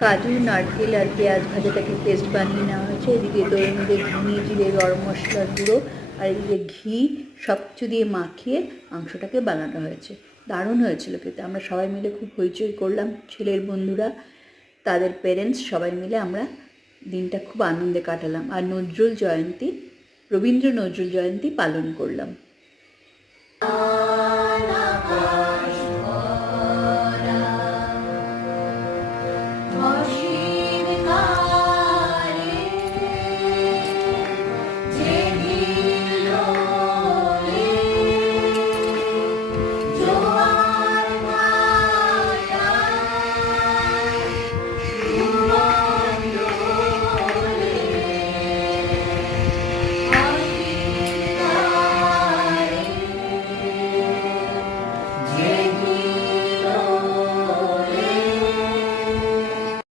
কাজু, নারকেল আর পেঁয়াজ ভাজাটাকে পেস্ট বানিয়ে নেওয়া হয়েছে। এদিকে দইয়ের মধ্যে ধনে, জিরে, গরম মশলার গুঁড়ো আর এদিকে ঘি সব কিছু দিয়ে মাখিয়ে মাংসটাকে বানানো হয়েছে। দারুণ হয়েছিল খেতে। আমরা সবাই মিলে খুব হইচই করলাম, ছেলের বন্ধুরা, তাদের পেরেন্টস সবাই মিলে আমরা দিনটা খুব আনন্দে কাটালাম। আর রবীন্দ্র নজরুল জয়ন্তী পালন করলাম।